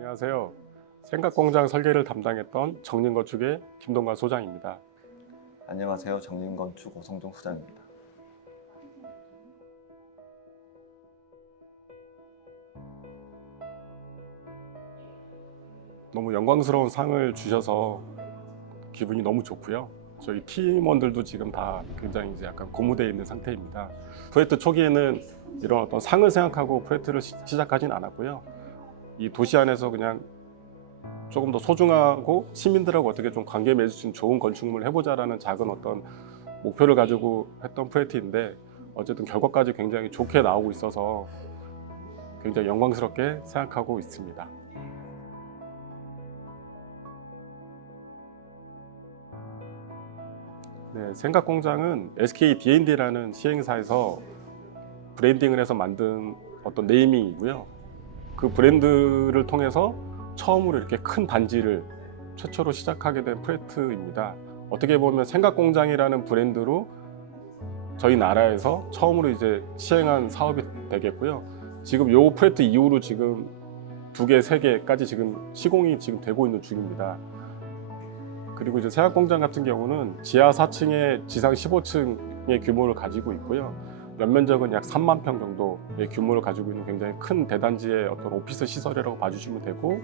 안녕하세요. 생각공장 설계를 담당했던 정림건축의 김동관 소장입니다. 안녕하세요. 정림건축 오성종 소장입니다. 너무 영광스러운 상을 주셔서 기분이 너무 좋고요. 저희 팀원들도 지금 다 굉장히 이제 약간 고무되어 있는 상태입니다. 프로젝트 초기에는 이런 어떤 상을 생각하고 프로젝트를 시작하진 않았고요. 이 도시 안에서 그냥 조금 더 소중하고 시민들하고 어떻게 좀 관계 맺을 수 있는 좋은 건축물을 해보자라는 작은 어떤 목표를 가지고 했던 프로젝트인데 어쨌든 결과까지 굉장히 좋게 나오고 있어서 굉장히 영광스럽게 생각하고 있습니다. 네, 생각공장은 SK D&D라는 시행사에서 브랜딩을 해서 만든 어떤 네이밍이고요. 그 브랜드를 통해서 처음으로 이렇게 큰 단지를 최초로 시작하게 된 프로젝트입니다. 어떻게 보면 생각공장이라는 브랜드로 저희 나라에서 처음으로 이제 시행한 사업이 되겠고요. 지금 요 프로젝트 이후로 지금 2개, 3개까지 지금 시공이 지금 되고 있는 중입니다. 그리고 이제 생각공장 같은 경우는 지하 4층에 지상 15층의 규모를 가지고 있고요. 연면적은 약 3만 평 정도의 규모를 가지고 있는 굉장히 큰 대단지의 어떤 오피스 시설이라고 봐주시면 되고,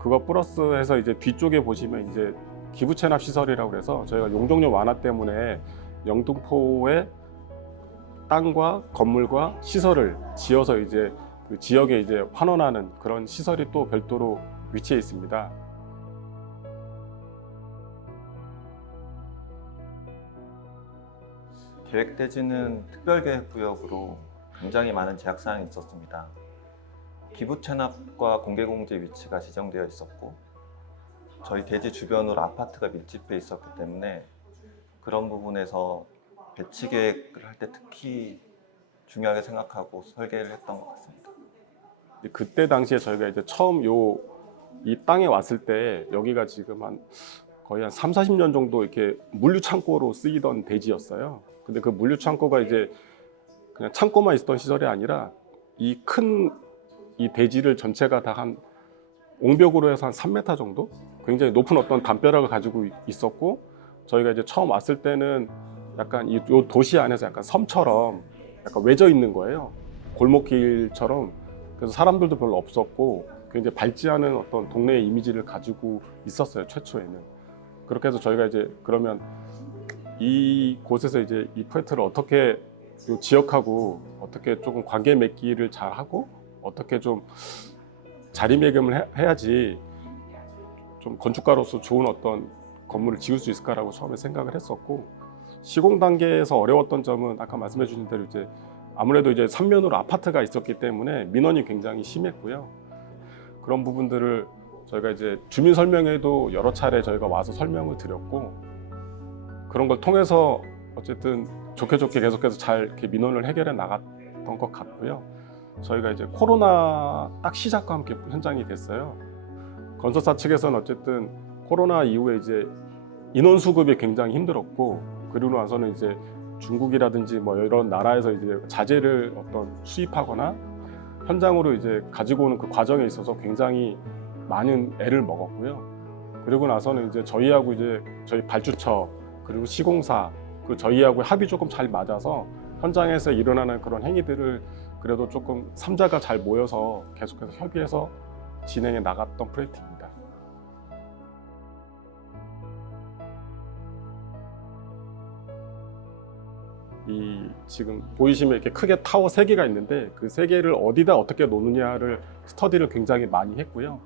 그거 플러스해서 이제 뒤쪽에 보시면 이제 기부 체납 시설이라고 해서 저희가 용적률 완화 때문에 영등포에 땅과 건물과 시설을 지어서 이제 그 지역에 이제 환원하는 그런 시설이 또 별도로 위치해 있습니다. 계획대지는 특별계획구역으로 굉장히 많은 제약사항이 있었습니다. 기부 체납과 공개공제 위치가 지정되어 있었고, 저희 대지 주변으로 아파트가 밀집해 있었기 때문에 그런 부분에서 배치 계획을 할 때 특히 중요하게 생각하고 설계를 했던 것 같습니다. 그때 당시에 저희가 이제 처음 이 땅에 왔을 때 여기가 지금 거의 한 3, 40년 정도 이렇게 물류 창고로 쓰이던 대지였어요. 근데 그 물류 창고가 이제 그냥 창고만 있었던 시설이 아니라 이 대지를 전체가 다 한 옹벽으로 해서 한 3m 정도? 굉장히 높은 어떤 담벼락을 가지고 있었고, 저희가 이제 처음 왔을 때는 약간 요 도시 안에서 약간 섬처럼 약간 외져 있는 거예요. 골목길처럼. 그래서 사람들도 별로 없었고 굉장히 밝지 않은 어떤 동네의 이미지를 가지고 있었어요, 최초에는. 그렇게 해서 저희가 이제 그러면 이곳에서 이제 이 프로젝트를 어떻게 이 지역하고 어떻게 조금 관계 맺기를 잘 하고 어떻게 좀 자리매김을 해야지 좀 건축가로서 좋은 어떤 건물을 지을 수 있을까라고 처음에 생각을 했었고, 시공 단계에서 어려웠던 점은 아까 말씀해 주신 대로 이제 아무래도 이제 삼면으로 아파트가 있었기 때문에 민원이 굉장히 심했고요. 그런 부분들을 저희가 이제 주민 설명회도 여러 차례 저희가 와서 설명을 드렸고, 그런 걸 통해서 어쨌든 좋게 계속해서 잘 이렇게 민원을 해결해 나갔던 것 같고요. 저희가 이제 코로나 딱 시작과 함께 현장이 됐어요. 건설사 측에서는 어쨌든 코로나 이후에 이제 인원 수급이 굉장히 힘들었고, 그리고 나서는 이제 중국이라든지 뭐 이런 나라에서 이제 자재를 어떤 수입하거나 현장으로 이제 가지고 오는 그 과정에 있어서 굉장히 많은 애를 먹었고요. 그리고 나서는 이제 저희하고 이제 저희 발주처 그리고 시공사 그 저희하고 합이 조금 잘 맞아서 현장에서 일어나는 그런 행위들을 그래도 조금 삼자가 잘 모여서 계속해서 협의해서 진행해 나갔던 프로젝트입니다. 지금 보이시면 이렇게 크게 타워 3개가 있는데 그 3개를 어디다 어떻게 놓느냐를 스터디를 굉장히 많이 했고요.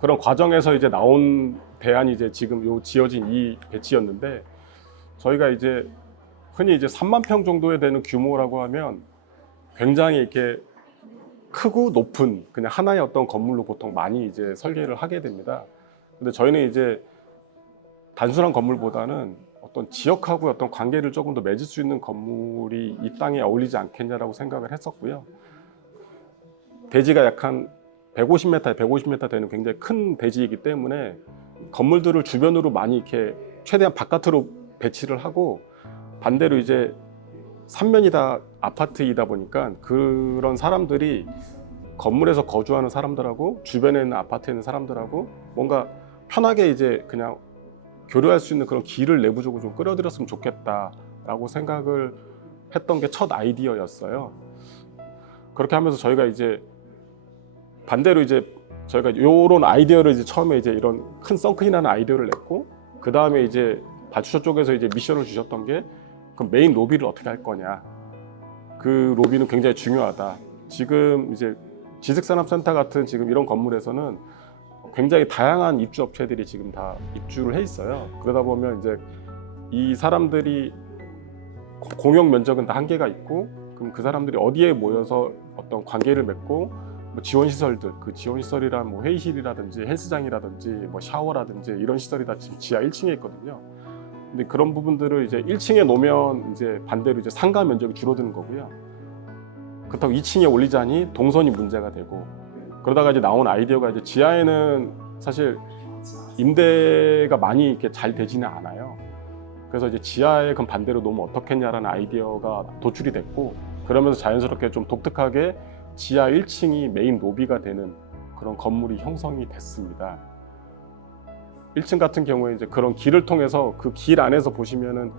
그런 과정에서 이제 나온 대안이 이제 지금 지어진 이 배치였는데, 저희가 이제 흔히 이제 3만 평 정도에 되는 규모라고 하면 굉장히 이렇게 크고 높은 그냥 하나의 어떤 건물로 보통 많이 이제 설계를 하게 됩니다. 근데 저희는 이제 단순한 건물보다는 어떤 지역하고 어떤 관계를 조금 더 맺을 수 있는 건물이 이 땅에 어울리지 않겠냐라고 생각을 했었고요. 대지가 약 한 150m 되는 굉장히 큰 대지이기 때문에 건물들을 주변으로 많이 이렇게 최대한 바깥으로 배치를 하고, 반대로 이제 3면이 다 아파트이다 보니까 그런 사람들이 건물에서 거주하는 사람들하고 주변에 있는 아파트에 있는 사람들하고 뭔가 편하게 이제 그냥 교류할 수 있는 그런 길을 내부적으로 좀 끌어들였으면 좋겠다라고 생각을 했던 게 첫 아이디어였어요. 그렇게 하면서 저희가 이제 반대로 이제 저희가 요런 아이디어를 이제 처음에 이제 이런 큰 썬큰이라는 아이디어를 냈고, 그 다음에 이제 발주처 쪽에서 이제 미션을 주셨던 게 그럼 메인 로비를 어떻게 할 거냐. 그 로비는 굉장히 중요하다. 지금 이제 지식산업센터 같은 지금 이런 건물에서는 굉장히 다양한 입주 업체들이 지금 다 입주를 해 있어요. 그러다 보면 이제 이 사람들이 공용 면적은 다 한계가 있고, 그럼 그 사람들이 어디에 모여서 어떤 관계를 맺고 뭐 지원 시설들, 그 지원 시설이란 뭐 회의실이라든지 헬스장이라든지 뭐 샤워라든지 이런 시설이 다 지금 지하 1층에 있거든요. 근데 그런 부분들을 이제 1층에 놓으면 이제 반대로 이제 상가 면적이 줄어드는 거고요. 그렇다고 2층에 올리자니 동선이 문제가 되고, 그러다가 이제 나온 아이디어가 이제 지하에는 사실 임대가 많이 이렇게 잘 되지는 않아요. 그래서 이제 지하에 그럼 반대로 놓으면 어떻겠냐라는 아이디어가 도출이 됐고, 그러면서 자연스럽게 좀 독특하게 지하 1층이 메인 로비가 되는 그런 건물이 형성이 됐습니다. 1층 같은 경우에 이제 그런 길을 통해서 그 길 안에서 보시면은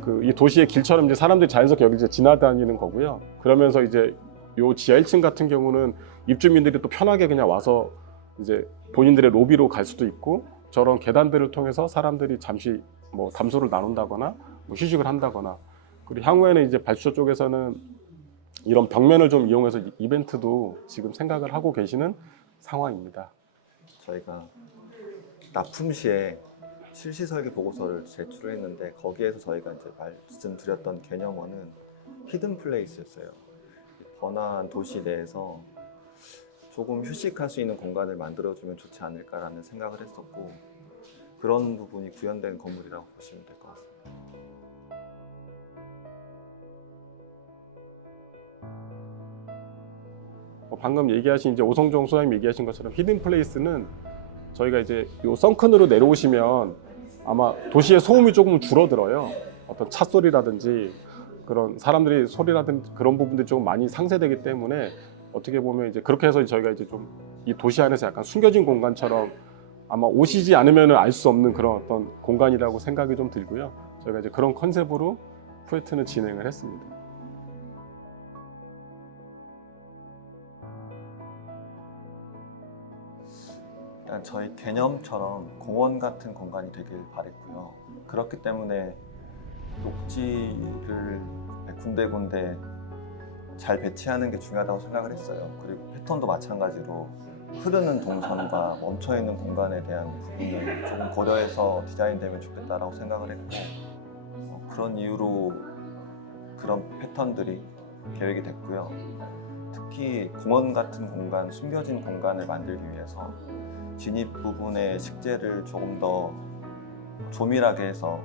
그 이 도시의 길처럼 이제 사람들이 자연스럽게 여기 이제 지나다니는 거고요. 그러면서 이제 요 지하 1층 같은 경우는 입주민들이 또 편하게 그냥 와서 이제 본인들의 로비로 갈 수도 있고, 저런 계단들을 통해서 사람들이 잠시 뭐 담소를 나눈다거나 뭐 휴식을 한다거나, 그리고 향후에는 이제 발주처 쪽에서는 이런 벽면을 좀 이용해서 이벤트도 지금 생각을 하고 계시는 상황입니다. 저희가 납품 시에 실시 설계 보고서를 제출을 했는데, 거기에서 저희가 이제 말씀드렸던 개념어는 히든 플레이스였어요. 번화한 도시 내에서 조금 휴식할 수 있는 공간을 만들어주면 좋지 않을까라는 생각을 했었고, 그런 부분이 구현된 건물이라고 보시면 될 것 같습니다. 방금 얘기하신 이제 오성종 소장님 얘기하신 것처럼 히든 플레이스는 저희가 이제 요 썬큰으로 내려오시면 아마 도시의 소음이 조금 줄어들어요. 어떤 차 소리라든지 그런 사람들이 소리라든지 그런 부분들이 좀 많이 상쇄되기 때문에, 어떻게 보면 이제 그렇게 해서 저희가 이제 좀 이 도시 안에서 약간 숨겨진 공간처럼 아마 오시지 않으면 알 수 없는 그런 어떤 공간이라고 생각이 좀 들고요. 저희가 이제 그런 컨셉으로 프로젝트는 진행을 했습니다. 일단 저희 개념처럼 공원 같은 공간이 되길 바랬고요. 그렇기 때문에 녹지를 군데군데 잘 배치하는 게 중요하다고 생각을 했어요. 그리고 패턴도 마찬가지로 흐르는 동선과 멈춰있는 공간에 대한 부분을 조금 고려해서 디자인되면 좋겠다라고 생각을 했고, 그런 이유로 그런 패턴들이 계획이 됐고요. 특히 공원 같은 공간, 숨겨진 공간을 만들기 위해서 진입 부분의 식재를 조금 더 조밀하게 해서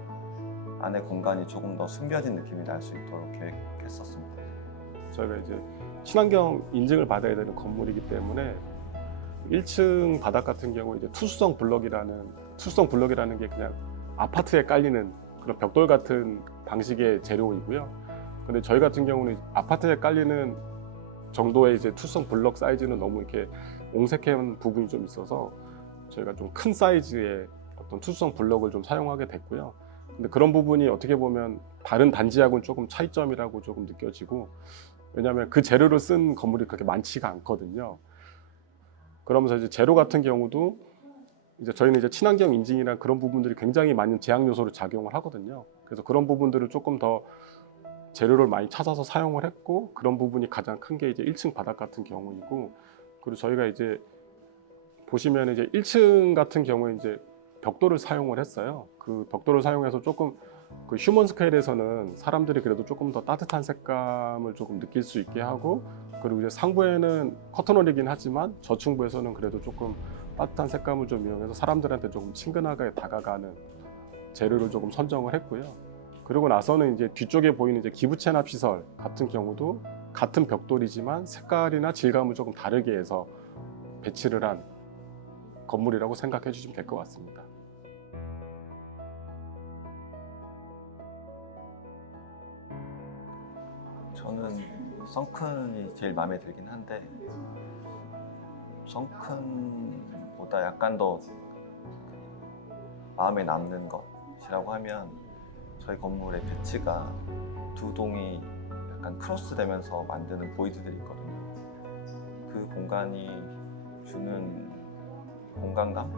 안에 공간이 조금 더 숨겨진 느낌이 날 수 있도록 계획했었습니다. 저희가 이제 친환경 인증을 받아야 되는 건물이기 때문에 1층 바닥 같은 경우 이제 투수성 블럭이라는 게 그냥 아파트에 깔리는 그런 벽돌 같은 방식의 재료이고요. 근데 저희 같은 경우는 아파트에 깔리는 정도의 이제 투수성 블럭 사이즈는 너무 이렇게 옹색한 부분이 좀 있어서 저희가 좀 큰 사이즈의 어떤 투수성 블럭을 좀 사용하게 됐고요. 근데 그런 부분이 어떻게 보면 다른 단지하고는 조금 차이점이라고 조금 느껴지고, 왜냐하면 그 재료를 쓴 건물이 그렇게 많지가 않거든요. 그러면서 이제 재료 같은 경우도 이제 저희는 이제 친환경 인증이나 그런 부분들이 굉장히 많은 제약 요소로 작용을 하거든요. 그래서 그런 부분들을 조금 더 재료를 많이 찾아서 사용을 했고, 그런 부분이 가장 큰 게 이제 1층 바닥 같은 경우이고, 그리고 저희가 이제 보시면 이제 1층 같은 경우에 이제 벽돌을 사용을 했어요. 그 벽돌을 사용해서 조금 그 휴먼 스케일에서는 사람들이 그래도 조금 더 따뜻한 색감을 조금 느낄 수 있게 하고, 그리고 이제 상부에는 커튼홀이긴 하지만 저층부에서는 그래도 조금 따뜻한 색감을 좀 이용해서 사람들한테 조금 친근하게 다가가는 재료를 조금 선정을 했고요. 그리고 나서는 이제 뒤쪽에 보이는 이제 기부 체납 시설 같은 경우도 같은 벽돌이지만 색깔이나 질감을 조금 다르게 해서 배치를 한 건물이라고 생각해 주시면 될 것 같습니다. 저는 선큰이 제일 마음에 들긴 한데 선큰보다 약간 더 마음에 남는 것이라고 하면 저희 건물의 배치가 두 동이 약간 크로스되면서 만드는 보이드들이 있거든요. 그 공간이 주는 공간감이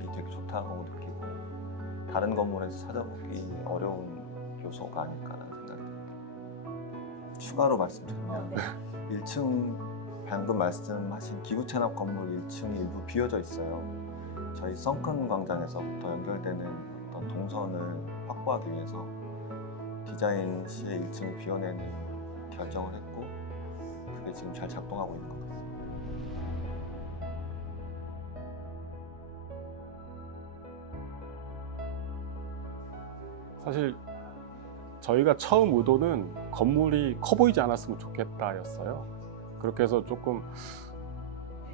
되게 좋다고 느끼고 다른 건물에서 찾아보기 어려운 요소가 아닐까라는 생각이 듭니다. 추가로 말씀드리면 1층 방금 말씀하신 기부 체납 건물 1층이 일부 비어져 있어요. 저희 썬큰 광장에서부터 연결되는 어떤 동선을 확보하기 위해서 디자인 시에 1층을 비워내는 결정을 했고 그게 지금 잘 작동하고 있는 것 같습니다. 사실 저희가 처음 의도는 건물이 커 보이지 않았으면 좋겠다였어요. 그렇게 해서 조금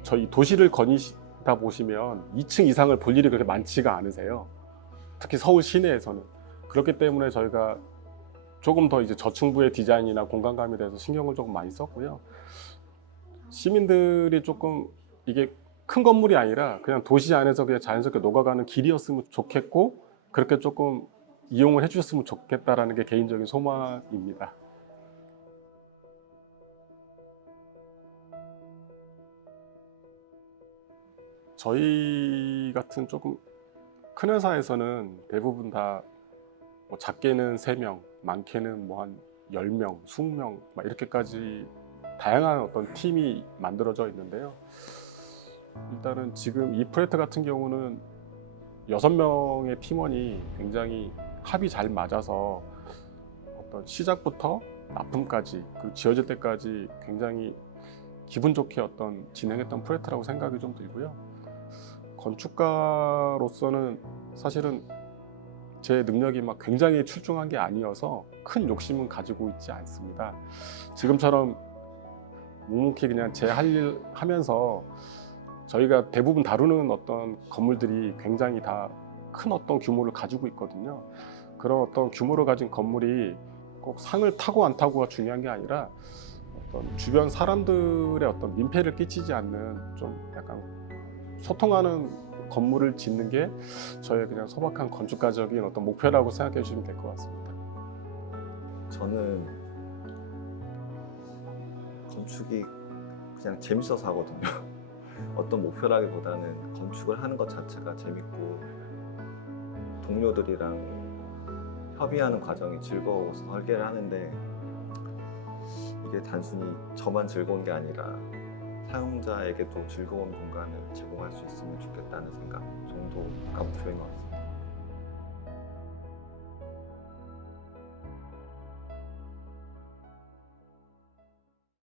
저희 도시를 거니시다 보시면 2층 이상을 볼 일이 그렇게 많지가 않으세요. 특히 서울 시내에서는. 그렇기 때문에 저희가 조금 더 이제 저층부의 디자인이나 공간감에 대해서 신경을 조금 많이 썼고요. 시민들이 조금 이게 큰 건물이 아니라 그냥 도시 안에서 그냥 자연스럽게 녹아가는 길이었으면 좋겠고 그렇게 조금 이용을 해주셨으면 좋겠다라는 게 개인적인 소망입니다. 저희 같은 조금 큰 회사에서는 대부분 다 뭐 작게는 3명, 많게는 뭐 한 10명, 20명 막 이렇게까지 다양한 어떤 팀이 만들어져 있는데요. 일단은 지금 이 프로젝트 같은 경우는 6명의 팀원이 굉장히 합이 잘 맞아서 어떤 시작부터 납품까지 그리고 지어질 때까지 굉장히 기분 좋게 어떤 진행했던 프로젝트라고 생각이 좀 들고요. 건축가로서는 사실은 제 능력이 막 굉장히 출중한 게 아니어서 큰 욕심은 가지고 있지 않습니다. 지금처럼 묵묵히 그냥 제 할 일 하면서 저희가 대부분 다루는 어떤 건물들이 굉장히 다 큰 어떤 규모를 가지고 있거든요. 그런 어떤 규모를 가진 건물이 꼭 상을 타고 안 타고가 중요한 게 아니라 어떤 주변 사람들의 어떤 민폐를 끼치지 않는 좀 약간 소통하는 건물을 짓는 게 저의 그냥 소박한 건축가적인 어떤 목표라고 생각해 주시면 될 것 같습니다. 저는 건축이 그냥 재밌어서 하거든요. 어떤 목표라기보다는 건축을 하는 것 자체가 재밌고 동료들이랑 협의하는 과정이 즐거워서 설계를 하는데 이게 단순히 저만 즐거운 게 아니라 사용자에게도 즐거운 공간을 제공할 수 있으면 좋겠다는 생각 정도가 목표인 것 같습니다.